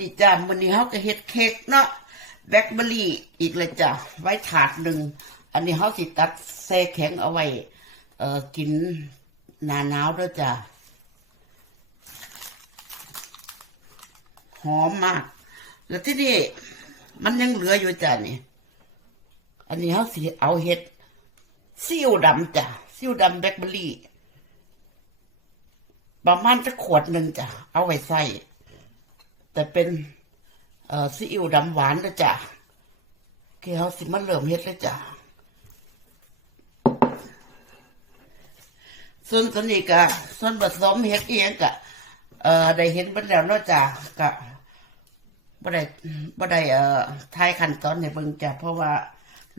ดีจ้าวันนี้เขาก็เฮ็ดเค้กเนาะแบล็คเบอร์รี่อีกเลยจ้ะไว้ถาดหนึ่งอันนี้เขาสิตัดแช่แข็งเอาไว้เอ่อกินหนาหนาวด้วยจ้ะหอมมาก แล้วที่นี่มันยังเหลืออยู่จ้ะนี่ อันนี้เขาสิเอาเฮ็ดซิ่วดำจ้ะซิ่วดำแบล็คเบอร์รี่ ประมาณจะขวดหนึ่งจ้ะ เอาไว้ใส่ แต่เป็นเอ่อซีอิ๊วดำหวานนะจ้ะเกี่ยวสิมันเริ่มเฮ็ดเลยจ้ะส่วนตัวนี้ก็ส่วนผสมเฮ็ดเองก็เอ่อได้เห็นเบิ่แล้วเนาะจ้ะก็บ่ได้บ่ได้เอ่อทายขั้นตอนให้เบิ่งจ้ะเพราะว่า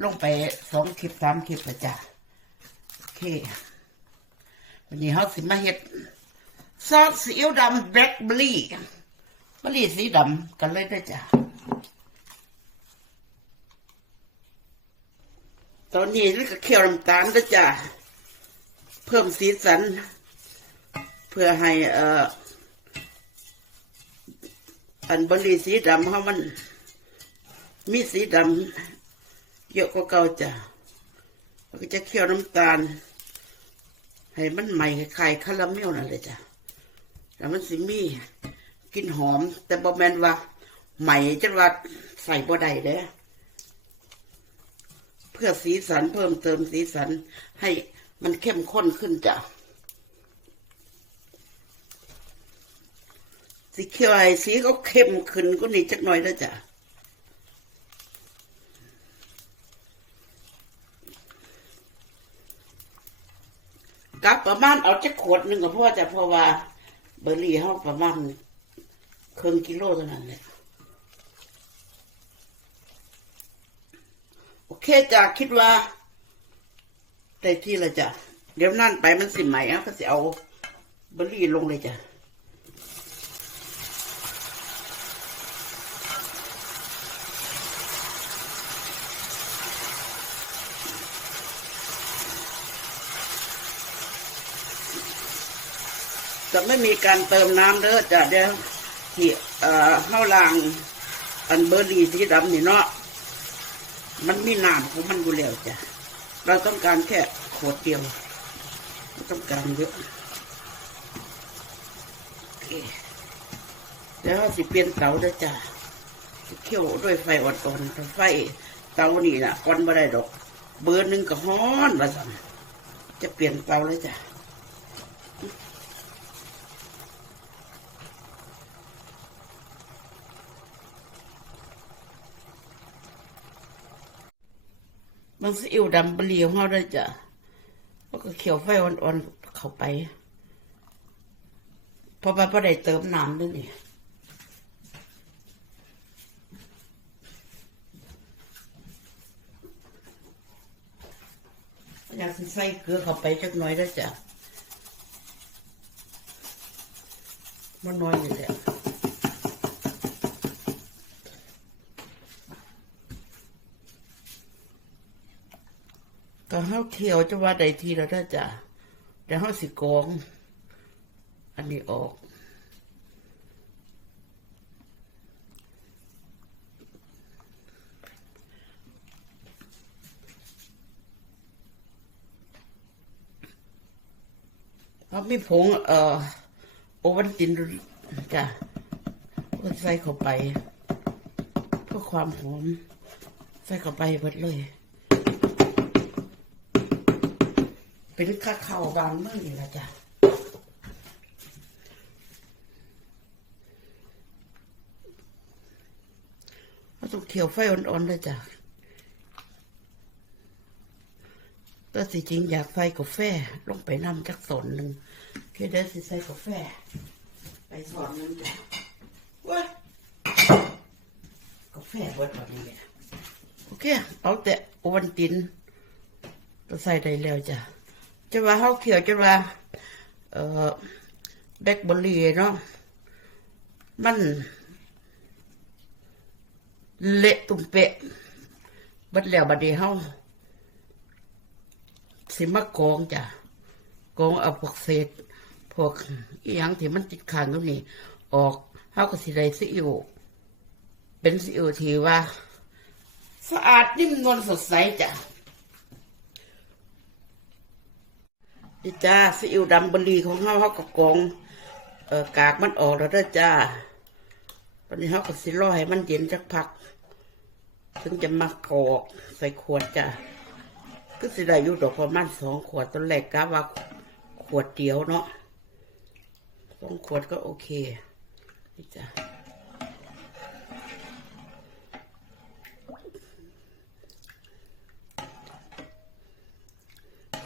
ลงไปสองคลิปสามคลิปแล้วจ้ะโอเควันนี้เฮาสิมาเฮ็ดซอสซีอิ๊วดำแบล็คเบอร์รี่ เบอร์รี่สีดำกันเลยด้วยจ้ะตอนนี้นี่ก็เคี่ยวน้ำตาลด้วยจ้ะเพิ่มสีสัน เพื่อให้เอ่ออันบอร์รี่สีดำเขาะมัน มีสีดำเยอะกว่าเก่าจ้ะก็จะเคี่ยวน้ำตาล ให้มันใหม่คลายคาราเมลนั่นเลยจ้ะแล้วมันสิมี กินหอม แต่บ่แมนว่าใหม่จังว่าใส่บ่ได้เด้เพื่อสีสันเพิ่มเติมสีสันให้มันเข้มข้นขึ้นจ้ะสีเขียวไอสีก็เข้มขึ้นก็นี่จักหน่อยแล้วจ้ะกับประมาณเอาจักขวดหนึ่งก็พอจะเพราะว่าเบอร์รี่เขาประมาณ ครึ่งกิโลเท่านั้นแหละโอเคจ้ะคิดว่าได้ที่ละจ้ะเดี๋ยวนั่นไปมันสิใหม่อะก็สิเอาเบอร์รี่ลงเลยจ้ะจะไม่มีการเติมน้ำเด้อจ้ะเดี๋ยว ที่เอ่อข้าวลางอันเบอร์รี่สีดำนี่เนาะมันมีน้ำของมันอยู่แล้วจ้ะเราต้องการแค่ขวดเดียวต้องการเยอะโอเคเดี๋ยวสิเปลี่ยนเตาด้จ้ะเคี่ยวด้วยไฟอ่อนๆไฟเตานี่นะอ่อนไม่ได้ดอก เบอร์หนึ่งก็ฮ้อนว่าสั่นจะเปลี่ยนเตาเลยจ้ะ มันซีอิ๊วดำเปรี้ยวเขาได้จ้ะแล้วก็เขียวไฟอ่อนๆเข้าไปพราะว่าไ่ได้เติมน้ำด้วยนี่อยากใส่เกลือเข้าไปจักหน่อยได้จ้ะมันน้อยอยู่แล้ว ก็เฮาเที่ยวจะว่าใดทีแล้วได้จ้ะแต่เฮาสิกรองอันนี้ออกเขามีผงเอ่อโอวันตินจ้ะก็ใส่เข้าไปเพื่อความหอม ใส่เข้าไปหมดเลย เป็นข้าเข้าบางเมื่อนี่ละจ้ะเราต้องเขียวไฟอ่อนๆเลยจ้ะก็สิจริงอยากใส่กาแฟลงไปน้ำจักสอนหนึ่งแค่เดี๋ยวสิใส่กาแฟ ไปสอนหนึงจ้ะว้ากาแฟเบิดแบบนี้เนี่ยโอเค เอาแต่อวันตินก็ใส่ได้แล้วจ้ะ จะว่าเขาเขียวจะว่า เอ่อแบล็คเบอร์รี่เนาะมัน เละตุ่มเปะบัดแล้วบัดนี้เฮาสิมากองจ้ะกองเอาพวกเศษพวกอีหยังที่มันติดค้างอยู่นี่ ออกเฮาก็สิได้ซีอิ๊วเป็นซีอิ๊วที่ว่า สะอาดนิ่มนวลสดใสจ้ะ นี่จ้าซีอิ๊วดำบรีของเฮาเฮากับกองเอ่อกากมันออกแล้วเด้อจ้าตอนนี้เฮาก็สิรอให้มันเย็นจักพัก ถึงจะมากรอกใส่ขวดจ้ะก็สิได้อยู่ดอกประมาณสองขวดตอนแรกกะว่าขวดเดียวเนาะสองขวดก็โอเคนี่จ้ะ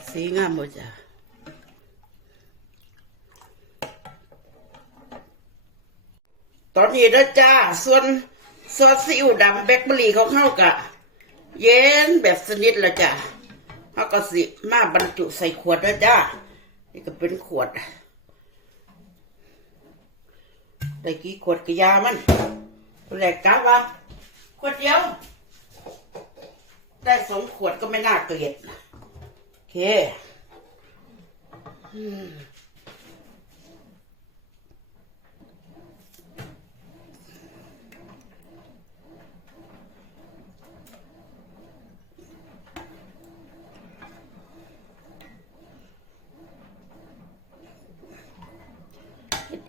สีงามบ่จ้ะ ตอนนี้นะจ้า ส่วนซอสซีอิ๊วดำแบล็คเบอร์รี่ของเข้ากะ เย็นแบบสนิทล้วจ้ะเขาก็สิมาบรรจุใส่ขวดนะจ้า นี่ก็เป็นขวดได้กี่ขวดกะยามันตัวแรกกะว่าขวดเดียว ได้สองขวดก็ไม่น่าเกลียดโอเคเฮ็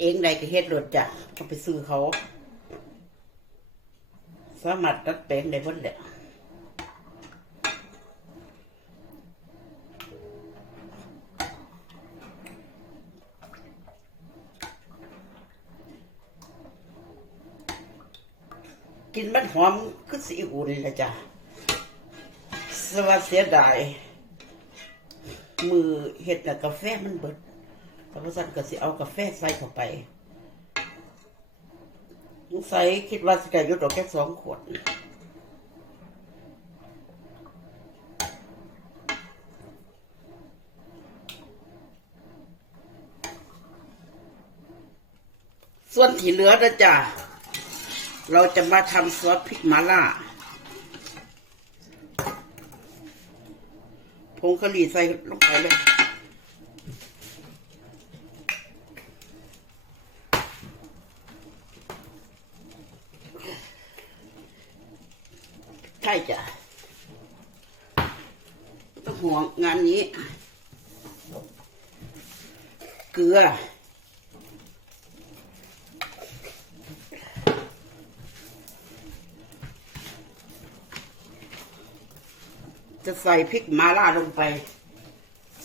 เองได้ก็เฮ็ดรถจ้ะก็ไปซื้อเขา สามารถดัดแปลงได้หมดแหละกินมันหอมคือสีอุ่นเลยจ้ะสวัสเสียดายมือเห็ดกับกาแฟมันเบิด แต่ว่าสันก็สิเอากาแฟใส่เข้าไปใส่คิดว่าสิได้ยุดดอกแค่สองขวดส่วนที่เหลือนะจ๊ะเราจะมาทำซอสพริกมาล่า ผงกะหรี่ใส่ลงไปเลย ใช่จ้ะไม่ต้องห่วงงานนี้ เกลือ จะใส่พริกมาล่าลงไป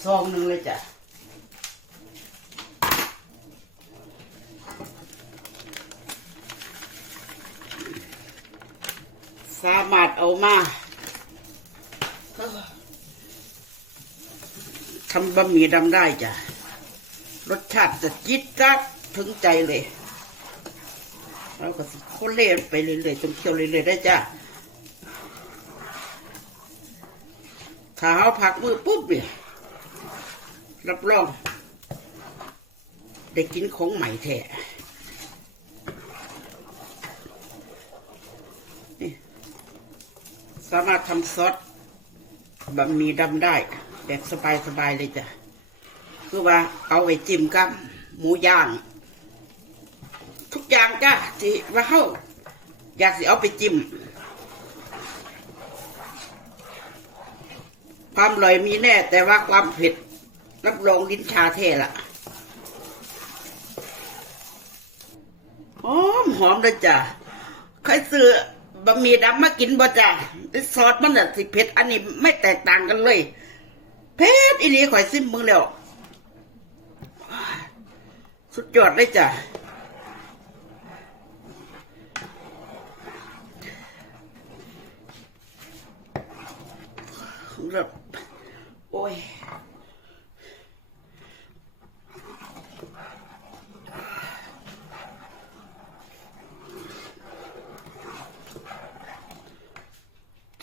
ซองหนึ่งเลยจ้ะสามารถเอามาทำบะหมี่ดำได้จ้ะ รสชาติจะจิตจัดถึงใจเลยแล้วก็คนเล่นไปเรื่อยๆจนเคี่ยวเรื่อยๆได้จ้ะถ้าเอาผักมือปุ๊บเนี่ยรับรองได้กินของใหม่แท้นี่สามารถทำซอสบะหมี่ดำได้ แบบสบายๆเลยจ้ะ คือว่าเอาไว้จิ้มกับหมูย่าง ทุกอย่างจ้ะที่ว่าเฮาอยากสิเอาไปจิ้มความอร่อยมีแน่ แต่ว่าความเผ็ดรับรองลิ้นชาเท่ละหอมหอมเลยจ้ะใครซื้อบะหมี่ดำมากินบ่จ้ะซอสมันน่ะสิเผ็ด อันนี้ไม่แตกต่างกันเลย เผ็ดอีนี้ข่อยซิมมึงแล้ว สุดยอดเลยจ้ะแบบโอ้ย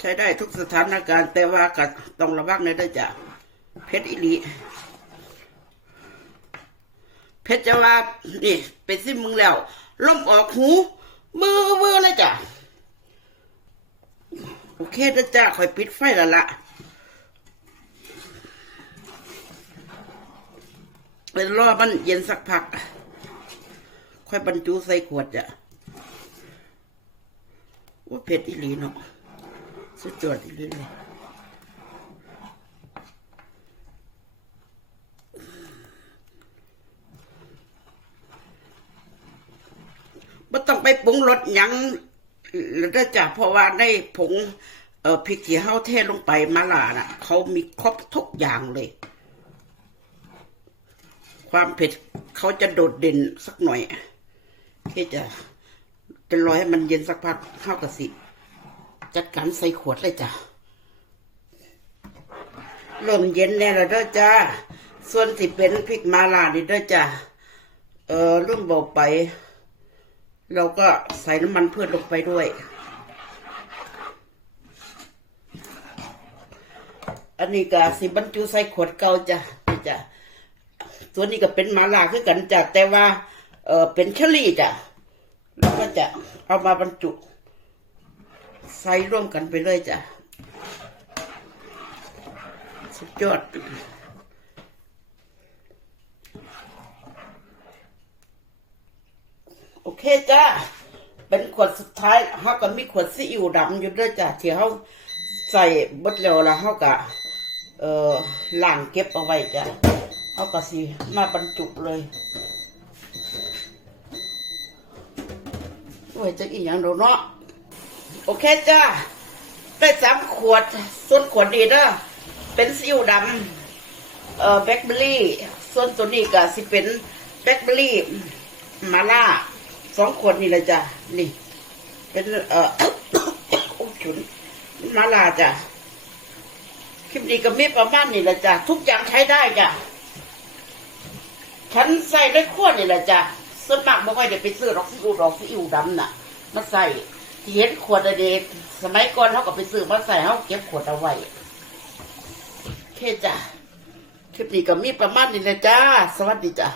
ใช้ได้ทุกสถานการณ์แต่ว่าก็ต้องระวังในอยเด้วยจ้ะเพชรอิลี เพชรจะว่านี่ไปซิมมึงแล้วลมออกหูมือมือเลยจ้ะโอเคนะจ้าคอยปิดไฟแล้วละไปรอมันเย็นสักพัก ค่อยบรรจุใส่ขวดจ้ะว่าเผ็ดอีหลีเนาะสุดยอดอีหลีเลย ไม่ต้องไปปรุงรสหยังแล้วได้จ้ะเพราะว่าในผงเอ่อพริกที่เฮาเทลงไปมาลาน่ะ เขามีครบทุกอย่างเลย ความเผ็ดเขาจะโดดเด่นสักหน่อยที่จะจะรอให้มันเย็นสักพักเข้ากับสิ จัดการใส่ขวดเลยจ้ะเริ่มเย็นแน่แล้วเด้อจ้า ส่วนที่เป็นพริกมาลานี่เด้อจ้ะเออเริ่มเบาไป เราก็ใส่น้ำมันพืชลงไปด้วย อันนี้ก็สิบรรจุใส่ขวดเก่าจ้ะจ้ะตัวนี้ก็เป็นมาลาคือกันจ้ะแต่ว่า เออเป็นเชอรี่จ้ะแล้วก็จะเอามาบรรจุ ใส่ร่วมกันไปเลยจ้ะสุดยอด โอเคจ้าเป็นขวดสุดท้ายเขาก็มีขวดซีอิ๊วดำอยู่ด้วยจ้ะที่เขาใส่เบดแล้วแล้วเขาก็เอ่อล้างเก็บเอาไว้จ้ะเขาก็สิมาบรรจุเลยโอ้ยจะอีกอย่างเดยวเนาะโอเคจ้าได้สามขวดส่วนขวดนี้เด้อเป็นซีอิ๊วดำเอ่อแบล็คเบอร์รี่ ส่วนตัวนี้ก็สิเป็นแบล็คเบอร์รี่มาล่า สองขวดนี่แหละจ้ะนี่ เป็นเอ่อโอ้ฉุนมาลาจ้ะคลิปนี้ก็มีประมาณนี่แหละจ้ะทุกอย่างใช้ได้จ้ะฉันใส่ได้ขวดนี่แหละจ้ะส่วนมากไม่ค่อยได้ไปซื้อดอกซีอิ๊วดอกซีอิ๊วดำน่ะมาใส่ที่เห็นขวดเด็กสมัยก่อนเขาก็ไปซื้อมาใส่เขาเก็บขวดเอาไว้เคจ้ะคลิปนี้ก็มีประมาณนี้แหละจ้า สวัสดีจ้ะ